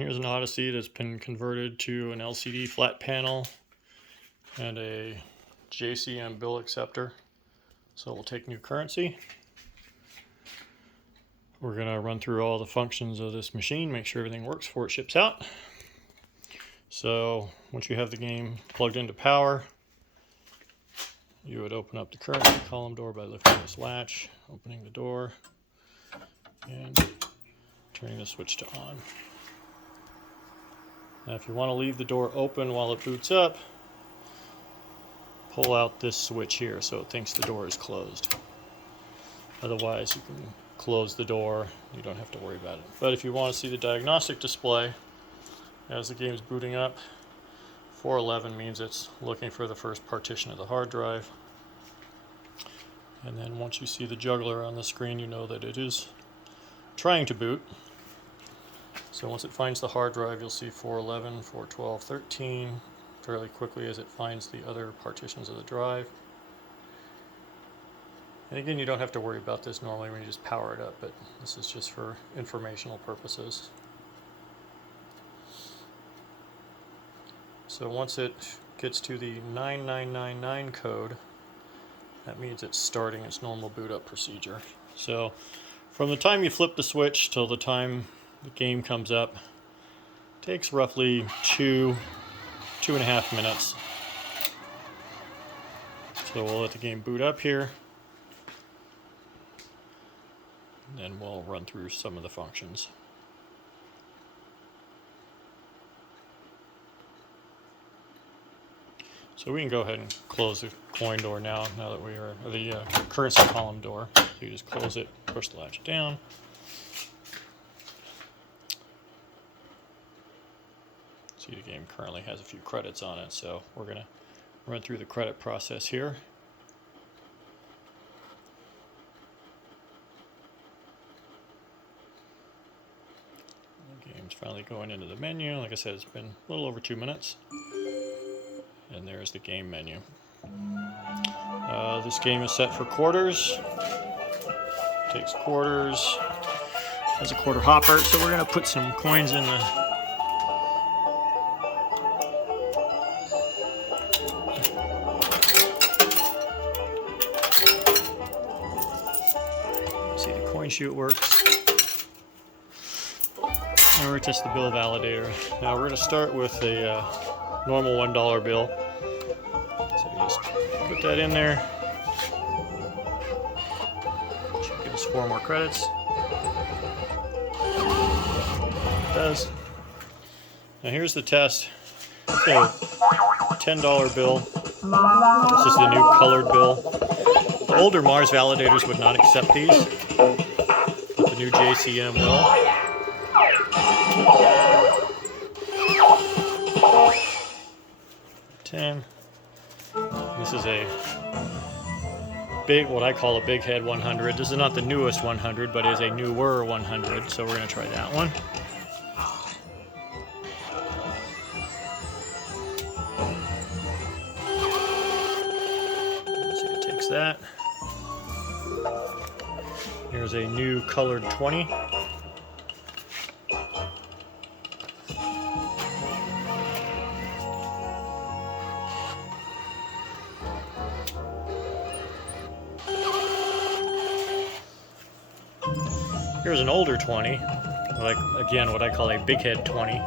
Here's an Odyssey that's been converted to an LCD flat panel and a JCM bill acceptor. So we'll take new currency. We're going to run through all the functions of this machine, make sure everything works before it ships out. So once you have the game plugged into power, you would open up the currency column door by lifting this latch, opening the door, and turning the switch to on. Now if you want to leave the door open while it boots up, pull out this switch here so it thinks the door is closed. Otherwise you can close the door, you don't have to worry about it. But if you want to see the diagnostic display as the game's booting up, 411 means it's looking for the first partition of the hard drive. And then once you see the juggler on the screen, you know that it is trying to boot. So once it finds the hard drive, you'll see 411, 412, 13 fairly quickly as it finds the other partitions of the drive. And again, you don't have to worry about this normally when you just power it up, but this is just for informational purposes. So once it gets to the 9999 code, that means it's starting its normal boot up procedure. So from the time you flip the switch till the time the game comes up, it takes roughly 2.5 minutes. So we'll let the game boot up here, and then we'll run through some of the functions. So we can go ahead and close the coin door now that we are, or the currency column door. So you just close it, push the latch down. See, the game currently has a few credits on it, so we're going to run through the credit process here. The game's finally going into the menu. Like I said, it's been a little over 2 minutes. And there's the game menu. This game is set for quarters. Takes quarters. Has a quarter hopper, so we're going to put some coins in the see the coin chute works. Now we're going to test the bill validator. Now we're going to start with a normal $1 bill. So you just put that in there. Should give us 4 more credits. It does. Now here's the test. So $10 bill. This is the new colored bill. The older Mars validators would not accept these, but the new JCM will. This is a big, what I call a big head 100. This is not the newest 100, but is a newer 100, so we're going to try that one. Let's see, it takes that. Here's a new colored 20. Here's an older 20, again what I call a big head 20.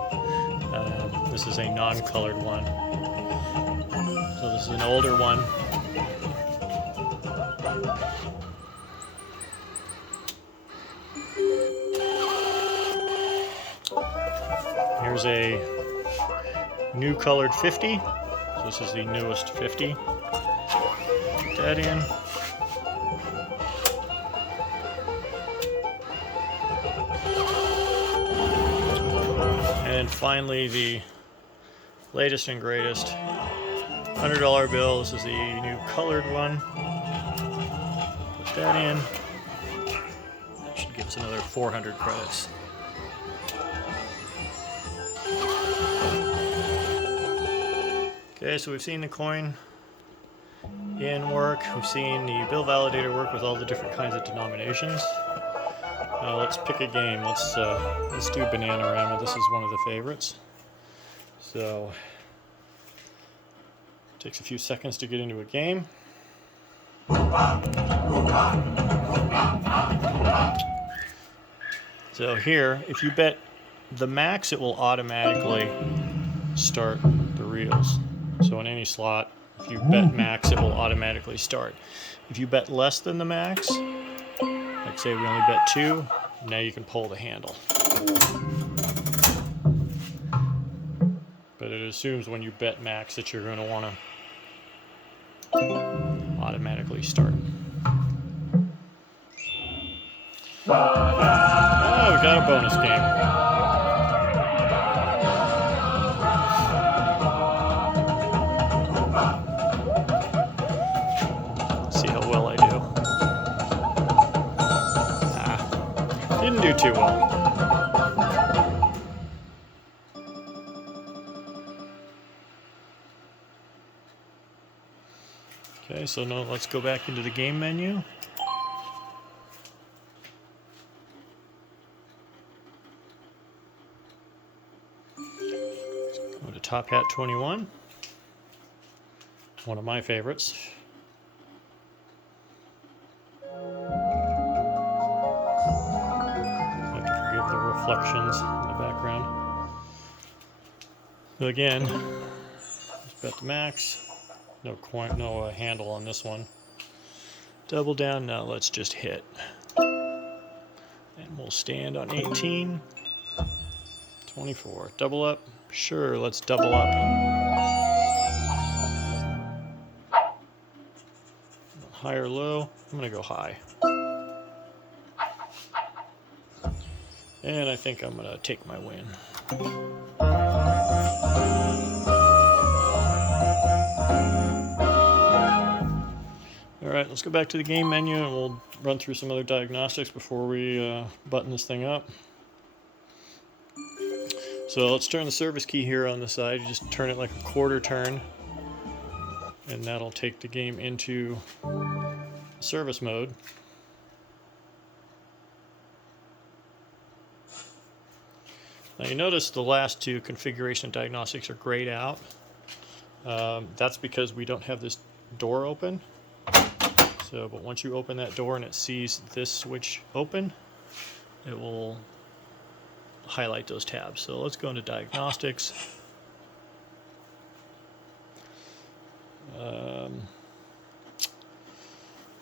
This is a non-colored one. So this is an older one. Here's a new colored 50. So this is the newest 50. Put that in. And finally, the latest and greatest $100 bill. This is the new colored one. Put that in. That should give us another 400 credits. Okay, so we've seen the coin in work. We've seen the bill validator work with all the different kinds of denominations. Let's pick a game. Let's do Bananarama. This is one of the favorites. So takes a few seconds to get into a game. So here, if you bet the max, it will automatically start the reels. So in any slot, if you bet max, it will automatically start. If you bet less than the max, like say we only bet 2, now you can pull the handle. But it assumes when you bet max that you're going to want to automatically start. Oh, we got a bonus game. Let's see how well I do. Didn't do too well. Okay, so now let's go back into the game menu. Go to Top Hat 21. One of my favorites. Have to forgive the reflections in the background. So again, let's bet the max. No coin, no handle on this one. Double down. Now let's just hit. And we'll stand on 18. 24. Double up. Sure, let's double up. High or low? I'm going to go high. And I think I'm going to take my win. Alright, let's go back to the game menu and we'll run through some other diagnostics before we button this thing up. So let's turn the service key here on the side. You just turn it like a quarter turn, and that'll take the game into service mode. Now you notice the last two configuration diagnostics are grayed out. That's because we don't have this door open. So, but once you open that door and it sees this switch open, it will highlight those tabs. So let's go into diagnostics.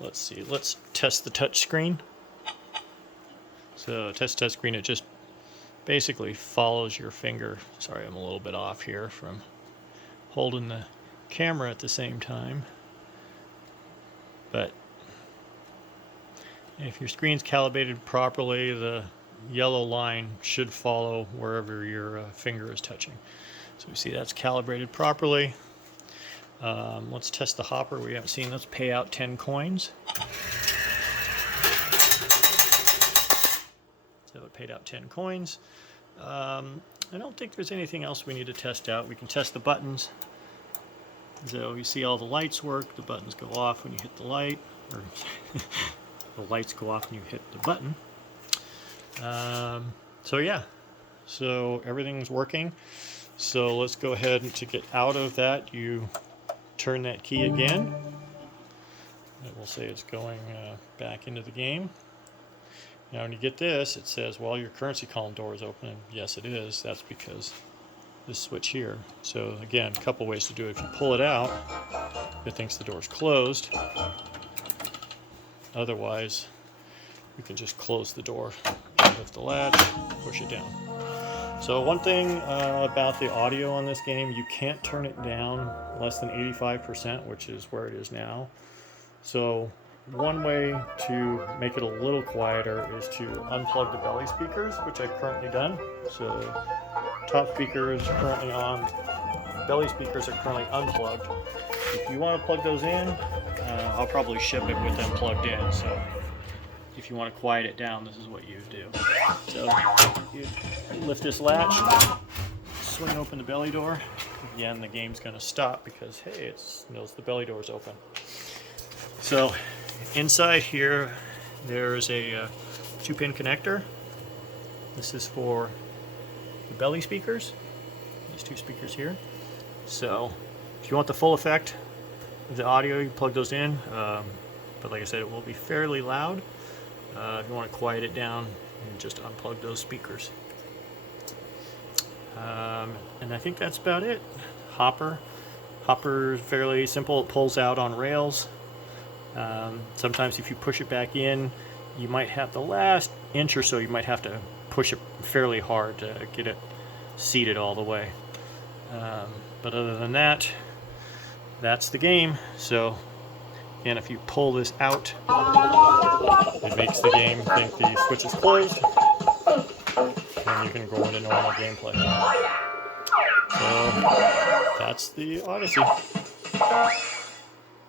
Let's see, let's test the touch screen. So test touch screen, it just basically follows your finger. Sorry, I'm a little bit off here from holding the camera at the same time. But if your screen's calibrated properly, the yellow line should follow wherever your finger is touching. So we see that's calibrated properly. Let's test the hopper. We haven't seen. Let's pay out 10 coins. So it paid out 10 coins. I don't think there's anything else we need to test out. We can test the buttons. So you see all the lights work. The buttons go off when you hit the light, or the lights go off when you hit the button. So yeah, so everything's working. So let's go ahead and to get out of that, you turn that key again. It will say it's going back into the game. Now when you get this, it says, well, your currency column door is open. And yes, it is. That's because this switch here. So again, a couple ways to do it. If you pull it out, it thinks the door is closed. Otherwise, we can just close the door, lift the latch, push it down. So one thing about the audio on this game, you can't turn it down less than 85%, which is where it is now. So one way to make it a little quieter is to unplug the belly speakers, which I've currently done. So top speaker is currently on, belly speakers are currently unplugged. If you want to plug those in, I'll probably ship it with them plugged in. So if you want to quiet it down, this is what you do. So you lift this latch, swing open the belly door. Again, the game's going to stop because, hey, it knows the belly door is open. So inside here, there's a 2-pin connector. This is for the belly speakers, these 2 speakers here. So if you want the full effect of the audio, you plug those in, but like I said, it will be fairly loud. If you want to quiet it down, you just unplug those speakers. And I think that's about it. Hopper is fairly simple. It pulls out on rails. Sometimes if you push it back in, you might have the last inch or so, you might have to push it fairly hard to get it seated all the way. But other than that, that's the game. So, and if you pull this out, it makes the game think the switch is closed, and you can go into normal gameplay. So, that's the Odyssey.